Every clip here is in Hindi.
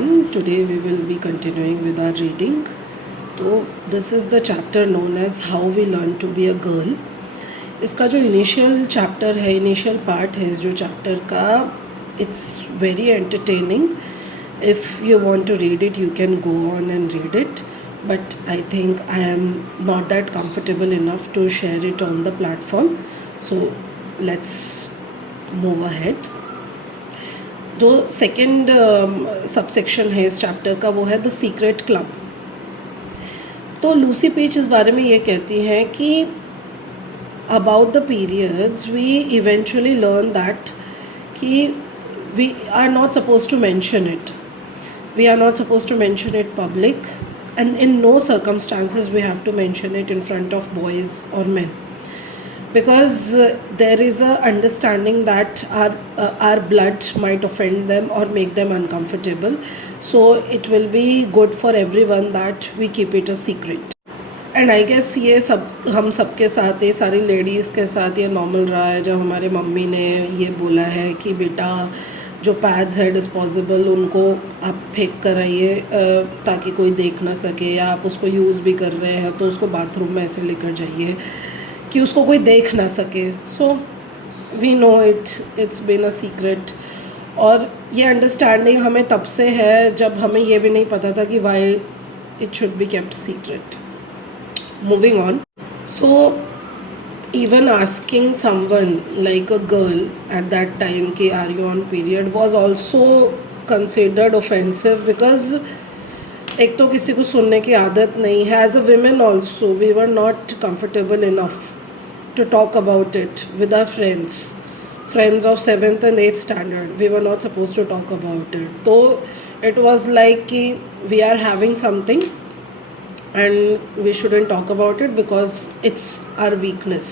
everyone. Today we will be continuing with our reading. So this is the chapter known as How We Learn to Be a Girl. इसका जो इनिशियल चैप्टर है, इनिशियल पार्ट है इस जो चैप्टर का, it's very entertaining. If you want to read it you can go on and read it, but I think I am not that comfortable enough to share it on the platform. So let's move ahead. जो सेकेंड सबसेक्शन है इस चैप्टर का वो है द सीक्रेट क्लब. तो लूसी पीच इस बारे में ये कहती हैं कि about the periods we eventually learn that कि we are not suppose to mention it, we are not supposed to mention it public, and in no circumstances we have to mention it in front of boys or men, because there is a understanding that our blood might offend them or make them uncomfortable. So it will be good for everyone that we keep it a secret. And I guess ये सब हम सबके साथ, ये सारी लेडीज़ के साथ ये नॉर्मल रहा है. जब हमारे मम्मी ने ये बोला है कि बेटा जो पैड्स है डिस्पोजेबल उनको आप फेंक कर आइए ताकि कोई देख ना सके, या आप उसको यूज़ भी कर रहे हैं तो उसको बाथरूम में ऐसे लेकर जाइए कि उसको कोई देख ना सके. So we know it's been a secret. और ये अंडरस्टैंडिंग हमें तब से है जब हमें ये भी नहीं पता था कि why it should be kept secret. Moving on. So even asking someone like a girl at that time ki are you on period was also considered offensive, because एक तो किसी को सुनने की आदत नहीं है. As a women also we were not comfortable enough to talk about it with our friends of 7th and 8th standard. We were not supposed to talk about it. So it was like कि we are having something and we shouldn't talk about it because it's our weakness.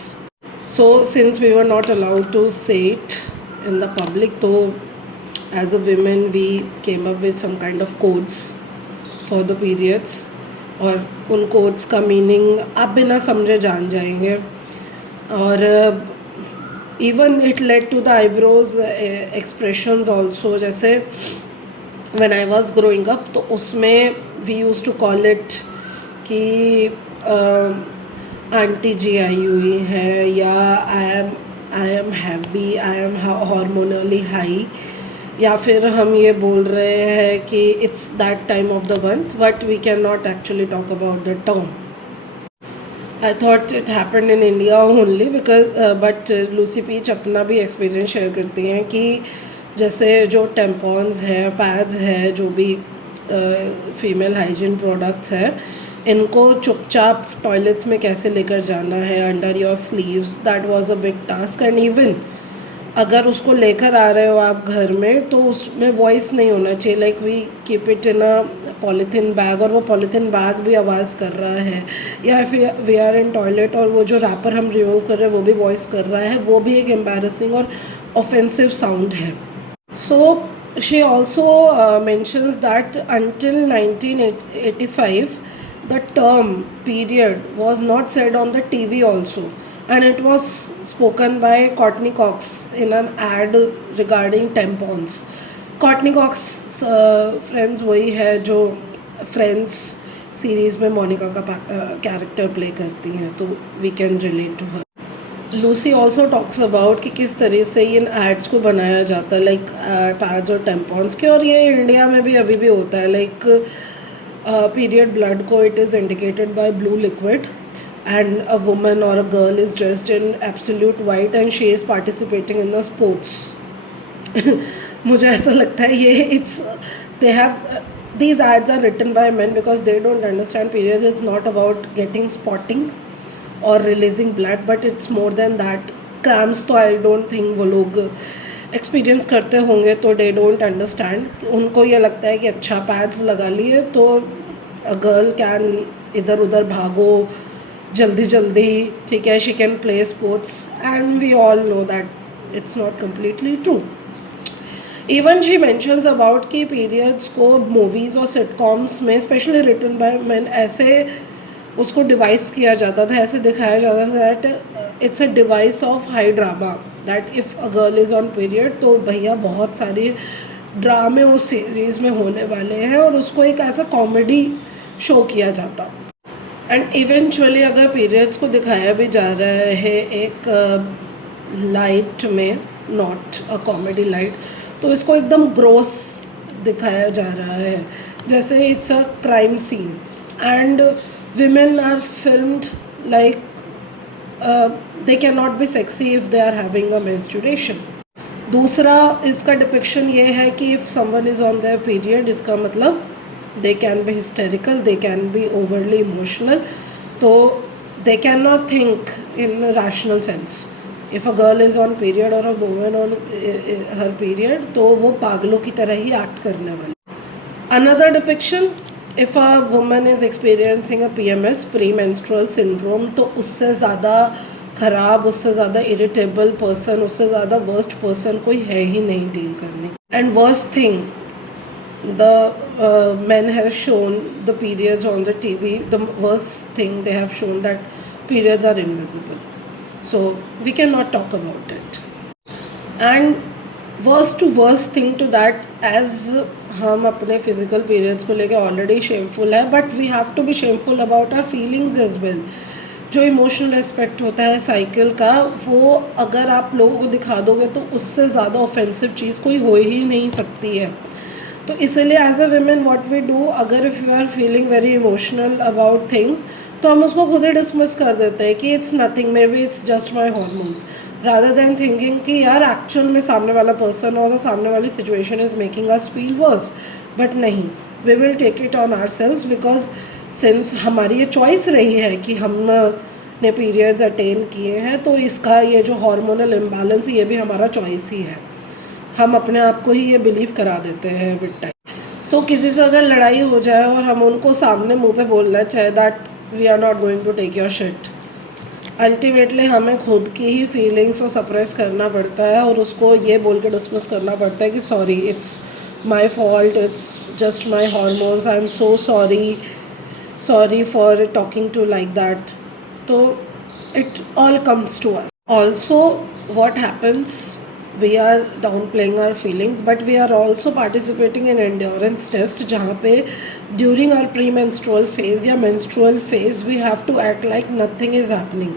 So since we were not allowed to say it in the public, so as a women we came up with some kind of codes for the periods, और उन codes का meaning आप बिना समझे जान जाएंगे. और even it led to the eyebrows expressions also. जैसे when I was growing up तो उसमें we used to call it कि आंटी जी आई हुई है, या I am heavy, I am hormonally high, या फिर हम ये बोल रहे हैं कि it's that time of the month, but we can not actually talk about the term. I thought it happened in India only because but Lucy Peach अपना भी एक्सपीरियंस शेयर करती हैं कि जैसे जो टेम्पॉन्स है, पैड्स है, जो भी फीमेल हाइजीन प्रोडक्ट्स है, इनको चुपचाप टॉयलेट्स में कैसे लेकर जाना है under your sleeves, that was a big task. And even अगर उसको लेकर आ रहे हो आप घर में तो उसमें वॉइस नहीं होना चाहिए, like we keep it in a polythene bag, और वो पॉलीथीन बैग भी आवाज़ कर रहा है, या फिर वी आर इन टॉयलेट और वो जो रैपर हम रिमूव कर रहे हैं वो भी वॉइस कर रहा है, वो भी एक एम्बैरसिंग और ऑफेंसिव साउंड है. So she also mentions that until 1985 the term period was not said on the TV also, and it was spoken by Courtney Cox in an ad regarding tampons. Courtney Cox friends वही है जो Friends सीरीज़ में मोनिका का कैरेक्टर प्ले करती हैं, तो we can relate to her. Lucy also talks about कि किस तरह से इन एड्स को बनाया जाता है, लाइक पैड्स और टेम्पॉन्स के, और ये इंडिया में भी अभी भी होता है. लाइक period blood को it is indicated by blue liquid, and a woman or a girl is dressed in absolute white and she is participating in the sports. मुझे ऐसा लगता है ये they have these ads are written by men because they don't understand periods. It's not about getting spotting or releasing blood, but it's more than that. Cramps तो I don't think वो लोग एक्सपीरियंस करते होंगे, तो दे डोंट अंडरस्टैंड. उनको ये लगता है कि अच्छा पैड्स लगा लिए तो अ गर्ल कैन इधर उधर भागो जल्दी जल्दी, ठीक है, she can play sports, and we all know that it's not completely true. Even she mentions about कि पीरियड्स को मूवीज़ और सिटकॉम्स में स्पेशली रिटन बाय मैन ऐसे उसको डिवाइस किया जाता था, ऐसे दिखाया जाता था that it's a device of high drama, that if a girl is on period तो भैया बहुत सारी ड्रामे उस सीरीज़ में होने वाले हैं और उसको एक ऐसा कॉमेडी शो किया जाता। एंड इवेंचुअली अगर पीरियड्स को दिखाया भी जा रहा है एक लाइट में, नॉट अ कॉमेडी लाइट, तो इसको एकदम ग्रोस दिखाया जा रहा है, जैसे it's a crime scene and women are filmed like they cannot be sexy if they are having a menstruation. दूसरा इसका डिपिक्शन ये है कि if someone is on their period, इसका मतलब they can be hysterical, they can be overly emotional, तो they cannot think in a rational sense. If a girl is on period or a woman on her period, तो वो पागलों की तरह ही एक्ट करने वाली. Another depiction, if a woman is experiencing a PMS, premenstrual syndrome, तो उससे ज़्यादा ख़राब, उससे ज़्यादा इरिटेबल पर्सन, उससे ज़्यादा वर्स्ट पर्सन कोई है ही नहीं डील करने. And worst thing, the men have shown the periods on the TV. The worst thing, they have shown that periods are invisible, so we cannot talk about it. And worst thing to that, as हम अपने फिजिकल पीरियड्स को लेके ऑलरेडी शेमफुल है, but we have to be shameful about our feelings as well. जो इमोशनल एस्पेक्ट होता है साइकिल का, वो अगर आप लोगों को दिखा दोगे तो उससे ज़्यादा ऑफेंसिव चीज़ कोई हो ही नहीं सकती है. तो इसलिए as a women what we do, अगर if you are feeling very emotional about things, तो हम उसको खुद ही डिसमिस कर देते हैं कि it's nothing, may be it's just my hormones, rather than thinking कि यार एक्चुअल में सामने वाला पर्सन और सामने वाली situation is making us feel worse. But नहीं, we will take it on ourselves, because since हमारी ये चॉइस रही है कि हमने पीरियड्स अटेन किए हैं, तो इसका ये जो हार्मोनल इम्बैलेंस है ये भी हमारा चॉइस ही है. हम अपने आप को ही ये बिलीव करा देते हैं विद टाइम. सो किसी से अगर लड़ाई हो जाए और हम उनको सामने मुंह पे बोलना चाहे that we are not going to take your shit, ultimately हमें खुद की ही फीलिंग्स को सप्रेस करना पड़ता है और उसको ये बोल के डिस्कस करना पड़ता है कि sorry, it's my fault, it's just my hormones, I am so sorry for talking to like that. तो it all comes to us. Also what happens, we are down playing our feelings, but we are also participating in endurance test, जहाँ पे during our pre menstrual phase या menstrual phase we have to act like nothing is happening.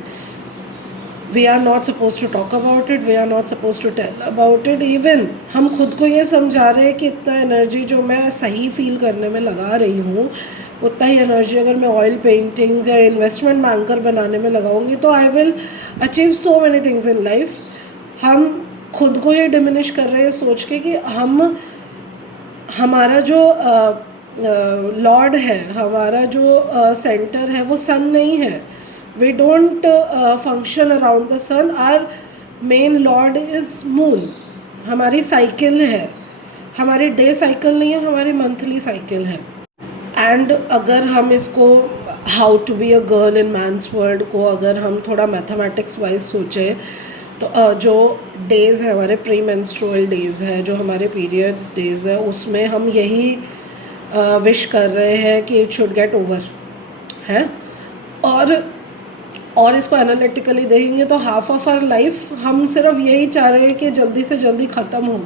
We are not suppose to talk about it, we are not suppose to tell about it. Even हम खुद को ये समझा रहे हैं कि इतना एनर्जी जो मैं सही फील करने में लगा रही हूँ, उतना ही एनर्जी अगर मैं ऑयल पेंटिंग्स या इन्वेस्टमेंट बैंकर बनाने में लगाऊंगी तो I will achieve so many things in life. हम खुद को ही डिमिनिश कर रहे हैं सोच के कि हमारा जो लॉर्ड है, हमारा जो सेंटर है वो सन नहीं है. We don't function around the sun, our main lord is moon. हमारी साइकिल है, हमारी डे साइकिल नहीं है, हमारी मंथली साइकिल है. एंड अगर हम इसको how to be a girl in man's world को अगर हम थोड़ा मैथमेटिक्स वाइज सोचें, तो जो डेज़ है हमारे प्री मेंस्ट्रुअल डेज़ है, जो हमारे पीरियड्स डेज़ है, उसमें हम यही विश कर रहे हैं कि इट शुड गेट ओवर है. और इसको एनालिटिकली देखेंगे तो हाफ ऑफ आवर लाइफ हम सिर्फ यही चाह रहे हैं कि जल्दी से जल्दी ख़त्म हो.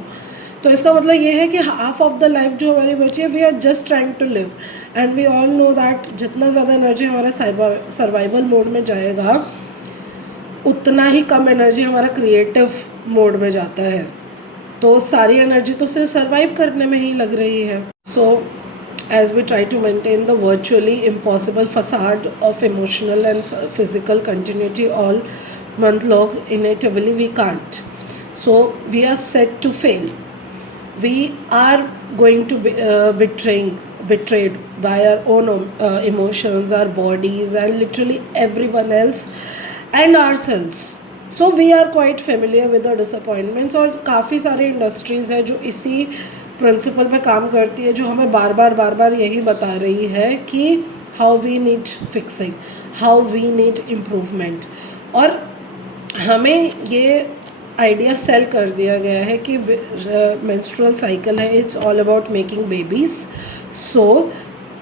तो इसका मतलब ये है कि हाफ ऑफ द लाइफ जो हमारी बची है, we are just trying to live. And we all know that जितना ज़्यादा एनर्जी हमारा सर्वाइवल मोड में जाएगा, उतना ही कम एनर्जी हमारा क्रिएटिव मोड में जाता है. तो सारी एनर्जी तो सिर्फ सर्वाइव करने में ही लग रही है. सो as we try to maintain the virtually impossible facade of emotional and physical continuity all month long, inevitably we can't. So we are set to fail. We are going to be betrayed by our own emotions, our bodies, and literally everyone else and ourselves. So we are quite familiar with the disappointments. और काफ़ी सारी इंडस्ट्रीज़ है जो इसी प्रिंसिपल पे काम करती है, जो हमें बार बार यही बता रही है कि how we need fixing, how we need improvement. और हमें ये आइडिया सेल कर दिया गया है कि मेंस्ट्रुअल साइकिल है, it's all about making babies. So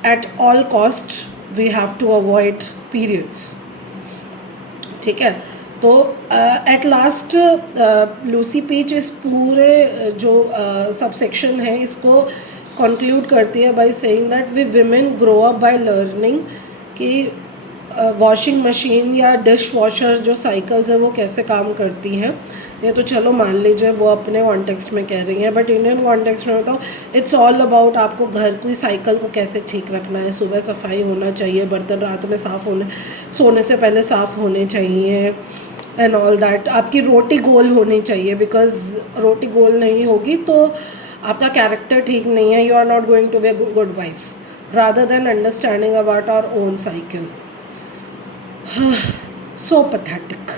at all cost we have to avoid periods. ठीक है, तो एट लास्ट लूसी पीच इस पूरे जो सबसेक्शन है इसको कंक्लूड करती है by saying that we women grow up by learning कि वॉशिंग मशीन या डिश वॉशर जो साइकिल्स है वो कैसे काम करती हैं। ये तो चलो मान लीजिए वो अपने कॉन्टेक्स्ट में कह रही हैं, बट इंडियन कॉन्टेक्स्ट में बताओ इट्स ऑल अबाउट आपको घर की साइकिल को कैसे ठीक रखना है। सुबह सफाई होना चाहिए, बर्तन रात में साफ़ होने, सोने से पहले साफ़ होने चाहिए एंड ऑल दैट। आपकी रोटी गोल होनी चाहिए, बिकॉज रोटी गोल नहीं होगी तो आपका कैरेक्टर ठीक नहीं है, you are not going to be a good wife rather than understanding about our own cycle. So pathetic.